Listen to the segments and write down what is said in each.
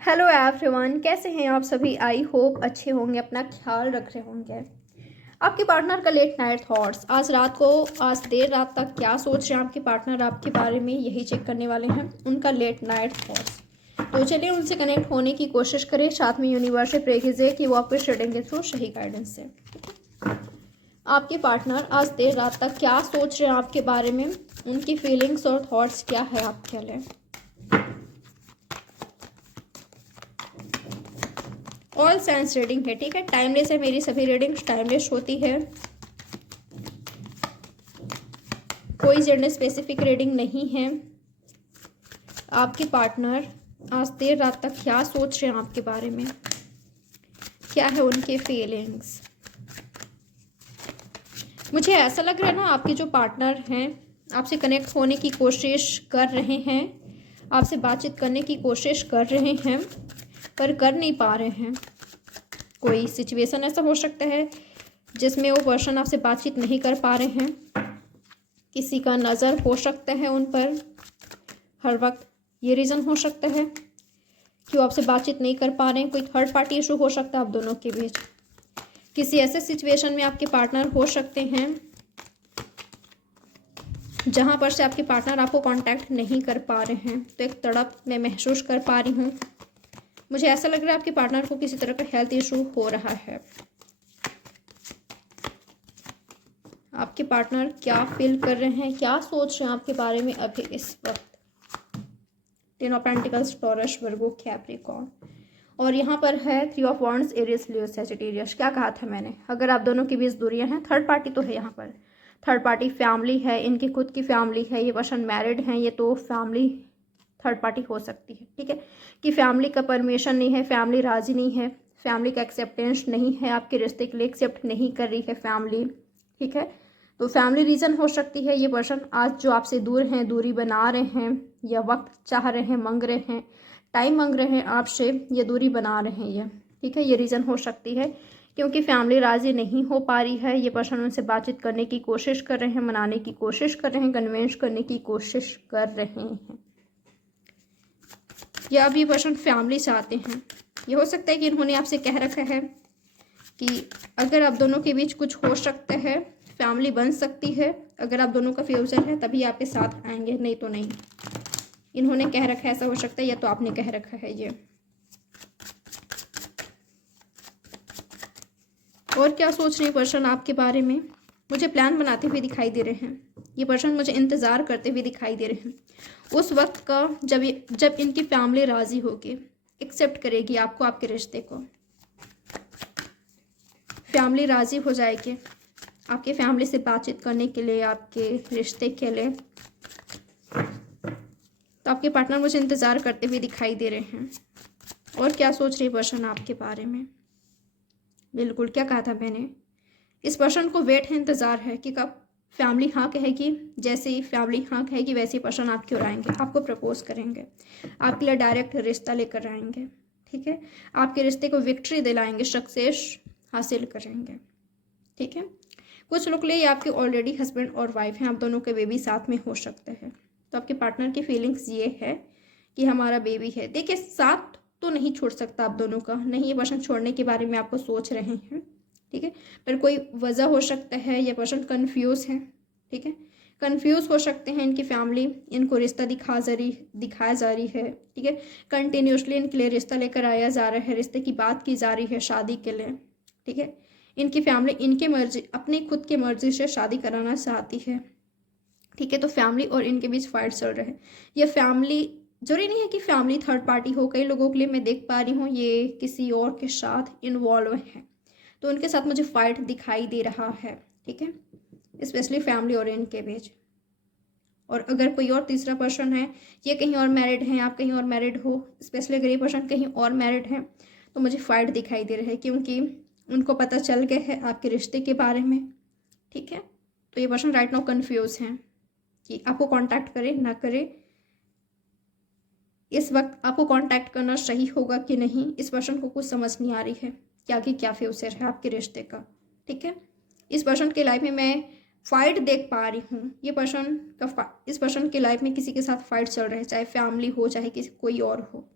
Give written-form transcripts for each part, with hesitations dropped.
Hello everyone, कैसे हैं आप सभी। आई होप अच्छे होंगे, अपना ख्याल रख रहे होंगे। आपके पार्टनर का लेट नाइट थॉट्स, आज देर रात तक क्या सोच रहे हैं आपके पार्टनर आपके बारे में, यही चेक करने वाले हैं उनका लेट नाइट थॉट्स। तो चलिए उनसे कनेक्ट होने की कोशिश करें, साथ में यूनिवर्स से प्रे कीजिए कि वो आपको इस रीडिंग के थ्रू सही गाइडेंस से। आपके पार्टनर आज देर रात तक क्या सोच रहे हैं आपके बारे में, उनकी फीलिंग्स और थॉट्स क्या है आपके लिए। ऑल साइंस रीडिंग है, ठीक है, टाइमलेस है, मेरी सभी रीडिंग्स टाइमलेस होती है, कोई जेंडर स्पेसिफिक रीडिंग नहीं है। आपके पार्टनर आज देर रात तक क्या सोच रहे हैं आपके बारे में, क्या है उनके फीलिंग्स। मुझे ऐसा लग रहा है ना, आपके जो पार्टनर हैं आपसे कनेक्ट होने की कोशिश कर रहे हैं, आपसे बातचीत करने की कोशिश कर रहे हैं पर कर नहीं पा रहे हैं। कोई सिचुएशन ऐसा हो सकता है जिसमें वो पर्सन आपसे बातचीत नहीं कर पा रहे हैं, किसी का नज़र हो सकता है उन पर हर वक्त, ये रीज़न हो सकता है कि वो आपसे बातचीत नहीं कर पा रहे हैं। कोई थर्ड पार्टी इशू हो सकता है आप दोनों के बीच, किसी ऐसे सिचुएशन में आपके पार्टनर हो सकते हैं जहाँ पर से आपके पार्टनर आपको कांटेक्ट नहीं कर पा रहे हैं। तो एक तड़प मैं महसूस कर पा रही हूँ। मुझे ऐसा लग रहा है आपके पार्टनर को किसी तरह का हेल्थ इशू हो रहा है। आपके पार्टनर क्या फील कर रहे हैं, क्या सोच रहे हैं आपके बारे में अभी इस वक्त। 10 of pentacles, Taurus, Virgo, Capricorn, और यहाँ पर है 3 of wands, Aries, Leo, Sagittarius. क्या कहा था मैंने, अगर आप दोनों के बीच दूरियां हैं, थर्ड पार्टी तो है यहाँ पर, थर्ड पार्टी फैमिली है, इनकी खुद की फैमिली है, ये पर्सन मैरिड हैं, ये तो फैमिली थर्ड पार्टी हो सकती है, ठीक है, कि फैमिली का परमिशन नहीं है, फैमिली राजी नहीं है, फैमिली का एक्सेप्टेंस नहीं है, आपके रिश्ते के लिए एक्सेप्ट नहीं कर रही है फैमिली, ठीक है। तो फैमिली रीज़न हो सकती है, ये पर्सन आज जो आपसे दूर हैं, दूरी बना रहे हैं या वक्त चाह रहे हैं, मांग रहे हैं, टाइम मांग रहे हैं आपसे, ये दूरी बना रहे हैं ये, ठीक है, ये रीज़न हो सकती है क्योंकि फैमिली राजी नहीं हो पा रही है। ये पर्सन उनसे बातचीत करने की कोशिश कर रहे हैं, मनाने की कोशिश कर रहे हैं, कन्विंस करने की कोशिश कर रहे हैं, या अब ये पर्सन फैमिली चाहते हैं। ये हो सकता है कि इन्होंने आपसे कह रखा है कि अगर आप दोनों के बीच कुछ हो सकता है, फैमिली बन सकती है, अगर आप दोनों का फ्यूचर है तभी आपके साथ आएंगे, नहीं तो नहीं। इन्होंने कह रखा है, ऐसा हो सकता है, या तो आपने कह रखा है ये। और क्या सोच रहे हैं पर्सन आपके बारे में, मुझे प्लान बनाते हुए दिखाई दे रहे हैं। ये पर्सन मुझे इंतज़ार करते हुए दिखाई दे रहे हैं उस वक्त का जब इनकी फैमिली राज़ी होगी, एक्सेप्ट करेगी आपको, आपके रिश्ते को। फैमिली राज़ी हो जाएगी आपके फैमिली से बातचीत करने के लिए, आपके रिश्ते के लिए। तो आपके पार्टनर मुझे इंतज़ार करते हुए दिखाई दे रहे हैं। और क्या सोच रही पर्सन आपके बारे में, बिल्कुल क्या कहा था मैंने, इस पर्सन को वेट है, इंतज़ार है कि कब फैमिली हाँ कहेगी। जैसे ही फैमिली हाँ कहेगी वैसे ही पर्सन आपकी ओर आएंगे, आपको प्रपोज करेंगे, आपके लिए डायरेक्ट रिश्ता लेकर आएंगे, ठीक है, आपके रिश्ते को विक्ट्री दिलाएंगे, सक्सेस हासिल करेंगे, ठीक है। कुछ लोग लिए आपके ऑलरेडी हस्बैंड और वाइफ हैं, आप दोनों के बेबी साथ में हो सकते हैं। तो आपके पार्टनर की फीलिंग्स ये है कि हमारा बेबी है। देखिए, साथ तो नहीं छोड़ सकता आप दोनों का, नहीं, ये पर्सन छोड़ने के बारे में आपको सोच रहे हैं, ठीक है, पर कोई वजह हो सकता है, ये पर्सन कन्फ्यूज़ है, ठीक है, कन्फ्यूज़ हो सकते हैं। इनकी फैमिली इनको रिश्ता दिखाया जा रही है, ठीक है, कंटिन्यूसली इनके लिए रिश्ता लेकर आया जा रहा है, रिश्ते की बात की जा रही है शादी के लिए, ठीक है। इनकी फैमिली इनके मर्जी, अपनी खुद की मर्जी से शादी कराना चाहती है, ठीक है। तो फैमिली और इनके बीच फाइट चल रहे हैं। ये फैमिली जरूरी नहीं है कि फैमिली थर्ड पार्टी हो, कई लोगों के लिए मैं देख पा रही हूँ ये किसी और के साथ इन्वॉल्व है, तो उनके साथ मुझे फाइट दिखाई दे रहा है, ठीक है, स्पेशली फैमिली और इनके बीच। और अगर कोई और तीसरा पर्सन है, ये कहीं और मैरिड है, आप कहीं और मैरिड हो, स्पेशली अगर ये पर्सन कहीं और मैरिड है, तो मुझे फाइट दिखाई दे रहा है क्योंकि उनको पता चल गया है आपके रिश्ते के बारे में, ठीक है। तो ये पर्सन राइट नाउ कंफ्यूज हैं कि आपको कांटेक्ट करे ना करे, इस वक्त आपको कांटेक्ट करना सही होगा कि नहीं। इस पर्सन को कुछ समझ नहीं आ रही है कि आगे क्या फ्यूचर है आपके रिश्ते का, ठीक है। इस पर्सन के लाइफ में मैं फाइट देख पा रही हूँ। ये पर्सन का इस पर्सन के लाइफ में किसी के साथ फाइट चल रहा है, चाहे फैमिली हो चाहे किसी कोई और हो।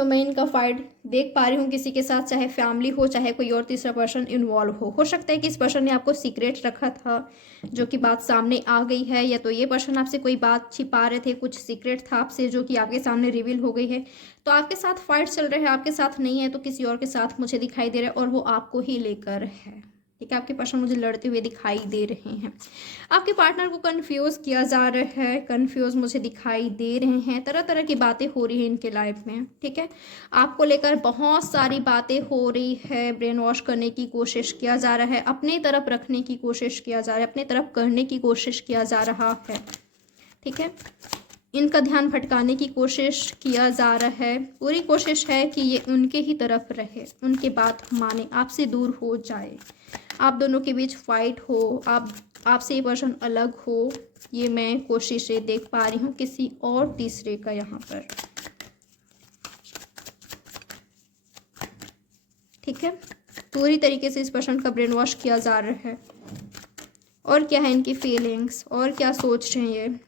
तो मैं इनका फाइट देख पा रही हूँ किसी के साथ, चाहे फैमिली हो चाहे कोई और तीसरा पर्सन इन्वॉल्व हो सकता है कि इस पर्सन ने आपको सीक्रेट रखा था जो कि बात सामने आ गई है, या तो ये पर्सन आपसे कोई बात छिपा रहे थे, कुछ सीक्रेट था आपसे जो कि आपके सामने रिवील हो गई है। तो आपके साथ फाइट चल रहे हैं, आपके साथ नहीं है तो किसी और के साथ मुझे दिखाई दे रहा है और वो आपको ही लेकर है। ठीक है, आपके पर्सन मुझे लड़ते हुए दिखाई दे रहे हैं। आपके पार्टनर को कंफ्यूज किया जा रहा है, कंफ्यूज मुझे दिखाई दे रहे हैं, तरह तरह की बातें हो रही है इनके लाइफ में। ठीक है, आपको लेकर बहुत सारी बातें हो रही है, ब्रेन वॉश करने की कोशिश किया जा रहा है, अपनी तरफ रखने की कोशिश किया जा रहा है, अपनी तरफ करने की कोशिश किया जा रहा है। ठीक है, इनका ध्यान भटकाने की कोशिश किया जा रहा है, पूरी कोशिश है कि ये उनके ही तरफ रहे, उनकी बात माने, आपसे दूर हो जाए, आप दोनों के बीच फाइट हो, आपसे ये पर्सन अलग हो। ये मैं कोशिशें देख पा रही हूँ किसी और तीसरे का यहाँ पर। ठीक है, पूरी तरीके से इस पर्सन का ब्रेन वॉश किया जा रहा है। और क्या है इनकी फीलिंग्स, और क्या सोच रहे हैं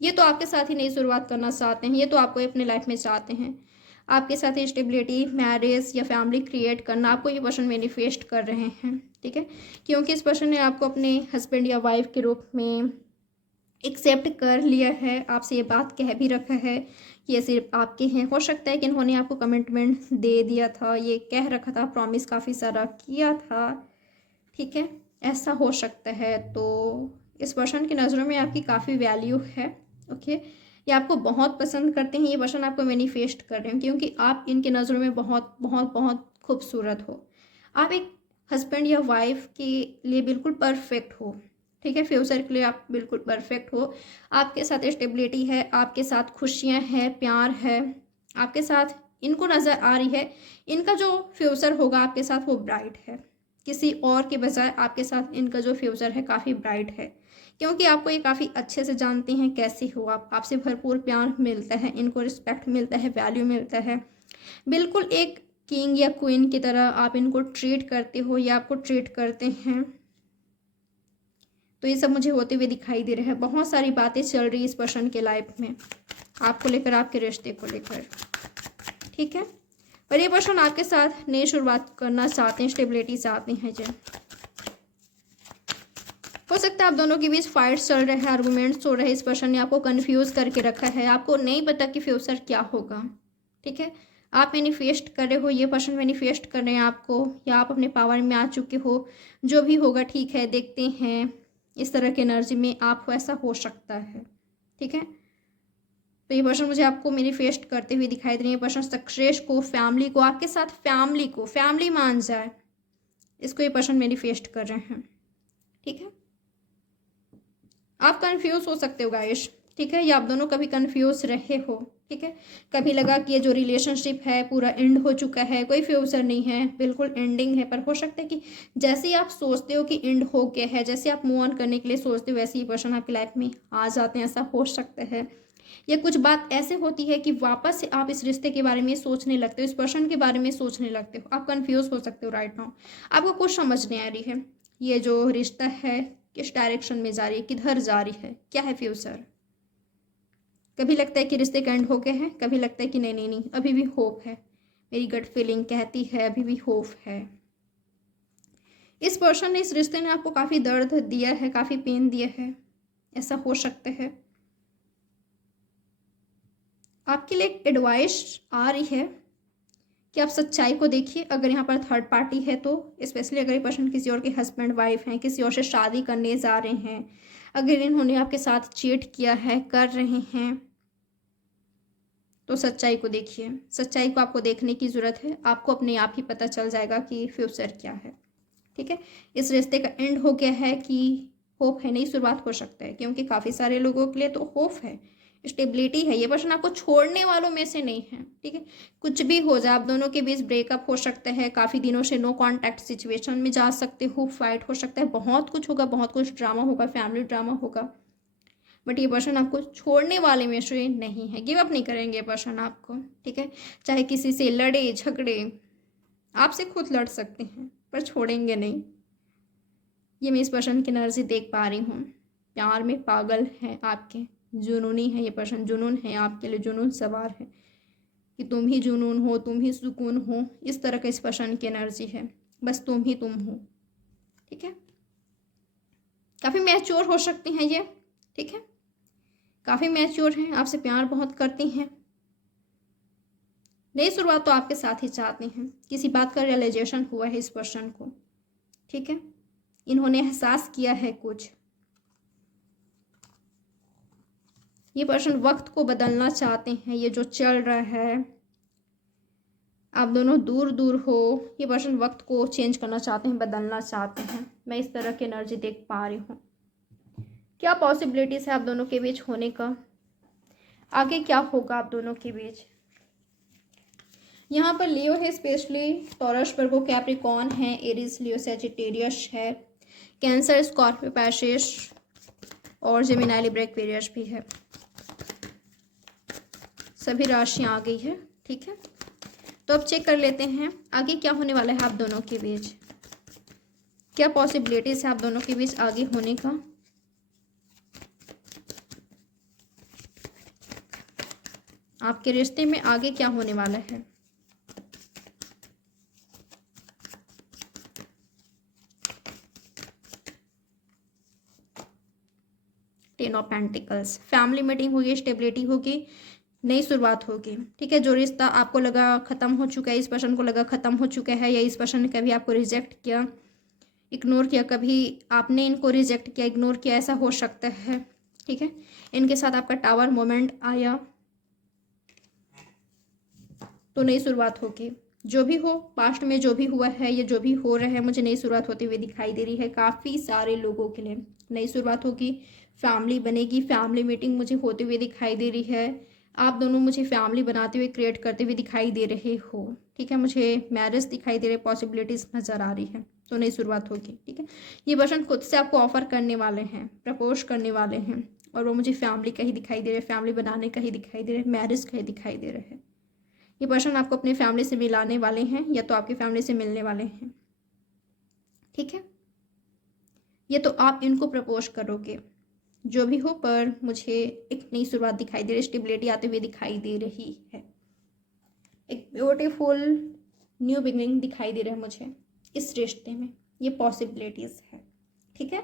ये तो आपके साथ ही नई शुरुआत करना चाहते हैं, ये तो आपको अपने लाइफ में चाहते हैं, आपके साथ स्टेबिलिटी, मैरिज या फैमिली क्रिएट करना आपको ये पर्सन मैनिफेस्ट कर रहे हैं। ठीक है, क्योंकि इस पर्सन ने आपको अपने हस्बैंड या वाइफ के रूप में एक्सेप्ट कर लिया है, आपसे ये बात कह भी रखा है कि ये सिर्फ आपके हैं। हो सकता है कि इन्होंने आपको कमिटमेंट दे दिया था, ये कह रखा था, प्रॉमिस काफ़ी सारा किया था। ठीक है, ऐसा हो सकता है। तो इस पर्सन की नज़रों में आपकी काफ़ी वैल्यू है। ओके, ये आपको बहुत पसंद करते हैं, ये पर्सन आपको मैनिफेस्ट कर रहे हैं क्योंकि आप इनकी नज़रों में बहुत बहुत बहुत खूबसूरत हो। आप एक हस्बैंड या वाइफ के लिए बिल्कुल परफेक्ट हो। ठीक है, फ्यूचर के लिए आप बिल्कुल परफेक्ट हो। आपके साथ स्टेबिलिटी है, आपके साथ खुशियाँ हैं, प्यार है, आपके साथ इनको नज़र आ रही है। इनका जो फ्यूचर होगा आपके साथ वो ब्राइट है, किसी और के बजाय आपके साथ इनका जो फ्यूचर है काफ़ी ब्राइट है, क्योंकि आपको ये काफ़ी अच्छे से जानते हैं कैसे हो आप, आपसे भरपूर प्यार मिलता है, इनको रिस्पेक्ट मिलता है, वैल्यू मिलता है। बिल्कुल एक किंग या क्वीन की तरह आप इनको ट्रीट करते हो या आपको ट्रीट करते हैं। तो ये सब मुझे होते हुए दिखाई दे रहा है। बहुत सारी बातें चल रही है इस पर्सन के लाइफ में, आपको लेकर, आपके रिश्ते को लेकर। ठीक है, और ये पर्सन आपके साथ नई शुरुआत करना चाहते हैं, स्टेबिलिटी चाहते हैं जी। हो सकता है आप दोनों के बीच फाइट्स चल रहे हैं, आर्गूमेंट्स हो रहे हैं, इस पर्सन ने आपको कंफ्यूज करके रखा है, आपको नहीं पता कि फ्यूचर क्या होगा। ठीक है, आप मैनिफेस्ट कर रहे हो, ये पर्सन मैनिफेस्ट कर रहे हैं आपको, या आप अपने पावर में आ चुके हो। जो भी होगा ठीक है, देखते हैं। इस तरह की एनर्जी में आप हो, ऐसा हो सकता है। ठीक है, तो ये पर्सन मुझे आपको मैनिफेस्ट करते हुए दिखाई दे रही है। पर्सन सक्सेस को, फैमिली को, आपके साथ फैमिली को, फैमिली मान जाए, इसको ये पर्सन मैनिफेस्ट कर रहे हैं। ठीक है, आप कंफ्यूज हो सकते हो गाइस। ठीक है, या आप दोनों कभी कंफ्यूज रहे हो। ठीक है, कभी लगा कि ये जो रिलेशनशिप है पूरा एंड हो चुका है, कोई फ्यूचर नहीं है, बिल्कुल एंडिंग है। पर हो सकता है कि जैसे ही आप सोचते हो कि एंड हो गया है, जैसे आप मूव ऑन करने के लिए सोचते हो, वैसे ही पर्सन आपकी लाइफ में आ जाते हैं, ऐसा हो सकता है। या कुछ बात ऐसे होती है कि वापस से आप इस रिश्ते के बारे में सोचने लगते हो, इस पर्सन के बारे में सोचने लगते हो। आप कंफ्यूज हो सकते हो राइट नाउ, आपको कुछ समझ नहीं आ रही है, ये जो रिश्ता है किस डायरेक्शन में जा रही है, किधर जा रही है, क्या है फ्यूचर। कभी लगता है कि रिश्ते का एंड हो गए हैं, कभी लगता है कि नहीं नहीं नहीं, अभी भी होप है। मेरी गट फीलिंग कहती है अभी भी होप है। इस पर्सन ने, इस रिश्ते ने आपको काफ़ी दर्द दिया है, काफ़ी पेन दिया है, ऐसा हो सकता है। आपके लिए एक एडवाइस आ रही है कि आप सच्चाई को देखिए। अगर यहाँ पर थर्ड पार्टी है तो, स्पेशली अगर ये पर्सन किसी और के हस्बैंड वाइफ हैं, किसी और से शादी करने जा रहे हैं, अगर इन्होंने आपके साथ चीट किया है, कर रहे हैं, तो सच्चाई को देखिए। सच्चाई को आपको देखने की ज़रूरत है, आपको अपने आप ही पता चल जाएगा कि फ्यूचर क्या है। ठीक है, इस रिश्ते का एंड हो गया है कि होप है, नई शुरुआत हो सकता है, क्योंकि काफ़ी सारे लोगों के लिए तो होप है, स्टेबिलिटी है। ये पर्सन आपको छोड़ने वालों में से नहीं है। ठीक है, कुछ भी हो जाए, आप दोनों के बीच ब्रेकअप हो सकता है, काफ़ी दिनों से नो कॉन्टैक्ट सिचुएशन में जा सकते हो, फाइट हो सकता है, बहुत कुछ होगा, बहुत कुछ ड्रामा होगा, फैमिली ड्रामा होगा। बट ये पर्सन आपको छोड़ने वाले में से नहीं है, गिव अप नहीं करेंगे ये पर्सन आपको। ठीक है, चाहे किसी से लड़े झगड़े, आपसे खुद लड़ सकते हैं पर छोड़ेंगे नहीं। ये मैं इस पर्सन की एनर्जी देख पा रही हूँ। प्यार में पागल है आपके, जुनूनी है ये पर्सन, जुनून है आपके लिए, जुनून सवार है कि तुम ही जुनून हो, तुम ही सुकून हो, इस तरह का इस पर्सन की एनर्जी है। बस तुम ही तुम हो, ठीक है। काफ़ी मैच्योर हो सकती हैं ये, ठीक है, काफ़ी मैच्योर हैं, आपसे प्यार बहुत करती हैं, नई शुरुआत तो आपके साथ ही चाहती हैं। किसी बात का रियलाइजेशन हुआ है इस पर्सन को, ठीक है, इन्होंने एहसास किया है कुछ। ये पर्सन वक्त को बदलना चाहते हैं। ये जो चल रहा है, आप दोनों दूर दूर हो, ये पर्सन वक्त को चेंज करना चाहते हैं, बदलना चाहते हैं। मैं इस तरह की एनर्जी देख पा रही हूँ। क्या पॉसिबिलिटीज है आप दोनों के बीच होने का, आगे क्या होगा आप दोनों के बीच। यहाँ पर लियो है, स्पेशली टॉरस, वर्गो, कैप्रिकॉर्न है, एरीज, लियो, सैजिटेरियस है, कैंसर, स्कॉर्पियो, पैसेज और जेमिनी, लिब्रा, एक्वेरियस भी है। सभी राशियाँ आ गई है, ठीक है। तो अब चेक कर लेते हैं आगे क्या होने वाला है आप दोनों के बीच, क्या पॉसिबिलिटीज है आप दोनों के बीच आगे होने का। आपके रिश्ते में आगे क्या होने वाला है। Ten of pentacles, family meeting होगी, स्टेबिलिटी होगी, नई शुरुआत होगी, ठीक है। जो रिश्ता आपको लगा खत्म हो चुका है, इस पर्सन को लगा खत्म हो चुका है, या इस पर्सन ने कभी आपको रिजेक्ट किया, इग्नोर किया, कभी आपने इनको रिजेक्ट किया, इग्नोर किया, ऐसा हो सकता है, ठीक है। इनके साथ आपका टावर मोमेंट आया, तो नई शुरुआत होगी। जो भी हो, पास्ट में जो भी हुआ है, ये जो भी हो रहा है, मुझे नई शुरुआत होती हुई दिखाई दे रही है। काफ़ी सारे लोगों के लिए नई शुरुआत होगी, फैमिली बनेगी, फैमिली मीटिंग मुझे होती हुई दिखाई दे रही है। आप दोनों मुझे फैमिली बनाते हुए, क्रिएट करते हुए दिखाई दे रहे हो, ठीक है। मुझे मैरिज दिखाई दे रहे, पॉसिबिलिटीज नज़र आ रही है, तो नई शुरुआत होगी, ठीक है। ये पर्सन खुद से आपको ऑफर करने वाले हैं, प्रपोज करने वाले हैं, और वो मुझे फैमिली का ही दिखाई दे रहे, फैमिली बनाने का ही दिखाई दे रहे, मैरिज का ही दिखाई दे रहे हैं। ये पर्सन आपको अपनी फैमिली से मिलाने वाले हैं, या तो आपकी फैमिली से मिलने वाले हैं, ठीक है। ये तो आप इनको प्रपोज करोगे, जो भी हो, पर मुझे एक नई शुरुआत दिखाई दे रही, स्टेबिलिटी आते हुए दिखाई दे रही है, एक ब्यूटीफुल न्यू बिगनिंग दिखाई दे रहा है मुझे इस रिश्ते में। ये पॉसिबिलिटीज है, ठीक है।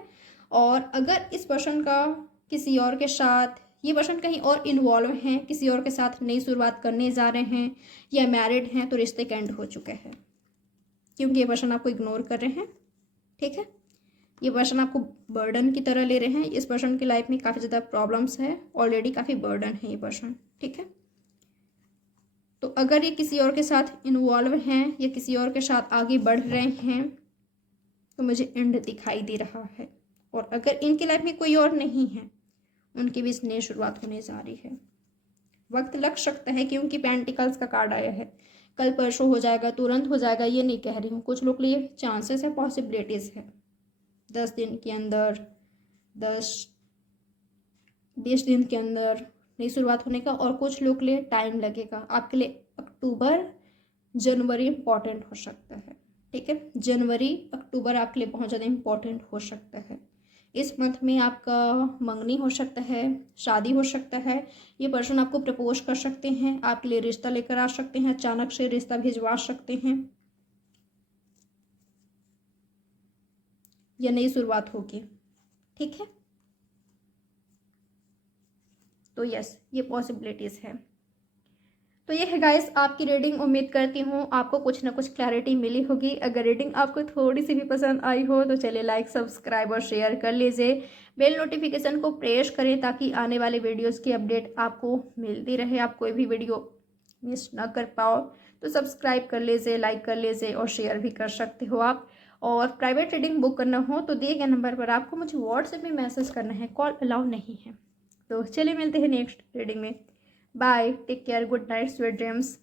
और अगर इस पर्सन का किसी और के साथ, ये पर्सन कहीं और इन्वॉल्व हैं, किसी और के साथ नई शुरुआत करने जा रहे हैं, या मैरिड हैं, तो रिश्ते का एंड हो चुके हैं, क्योंकि ये पर्सन आपको इग्नोर कर रहे हैं, ठीक है। ये पर्सन आपको बर्डन की तरह ले रहे हैं। इस पर्सन की लाइफ में काफ़ी ज़्यादा प्रॉब्लम्स है, ऑलरेडी काफ़ी बर्डन है ये पर्सन, ठीक है। तो अगर ये किसी और के साथ इन्वॉल्व हैं, या किसी और के साथ आगे बढ़ रहे हैं, तो मुझे एंड दिखाई दे रहा है। और अगर इनकी लाइफ में कोई और नहीं है, उनकी भी नई शुरुआत होने जा रही है। वक्त लग सकता है, क्योंकि पेंटिकल्स का कार्ड आया है। कल परसों हो जाएगा, तुरंत हो जाएगा, ये नहीं कह रही हूँ। कुछ लोग के लिए चांसेस है, पॉसिबिलिटीज़ है 10 दिन के अंदर, 10-20 दिन के अंदर नई शुरुआत होने का। और कुछ लोग के लिए टाइम लगेगा। आपके लिए अक्टूबर जनवरी इम्पॉर्टेंट हो सकता है, ठीक है। जनवरी अक्टूबर आपके लिए बहुत ज़्यादा इम्पॉर्टेंट हो सकता है। इस मंथ में आपका मंगनी हो सकता है, शादी हो सकता है। ये पर्सन आपको प्रपोज कर सकते हैं, आपके लिए रिश्ता लेकर आ सकते हैं, अचानक से रिश्ता भिजवा सकते हैं, या नई शुरुआत होगी, ठीक है। तो यस, ये पॉसिबिलिटीज़ है। तो ये है गाइस आपकी रीडिंग। उम्मीद करती हूँ आपको कुछ ना कुछ क्लैरिटी मिली होगी। अगर रीडिंग आपको थोड़ी सी भी पसंद आई हो, तो चलिए लाइक, सब्सक्राइब और शेयर कर लीजिए। बेल नोटिफिकेशन को प्रेस करें, ताकि आने वाले वीडियोस की अपडेट आपको मिलती रहे, आप कोई भी वीडियो मिस ना कर पाओ। तो सब्सक्राइब कर लीजिए, लाइक कर लीजिए, और शेयर भी कर सकते हो आप। और प्राइवेट रीडिंग बुक करना हो तो दिए गए नंबर पर आपको मुझे व्हाट्सएप में मैसेज करना है, कॉल अलाउ नहीं है। तो चलिए मिलते हैं नेक्स्ट रीडिंग में। Bye, take care, good night, sweet dreams.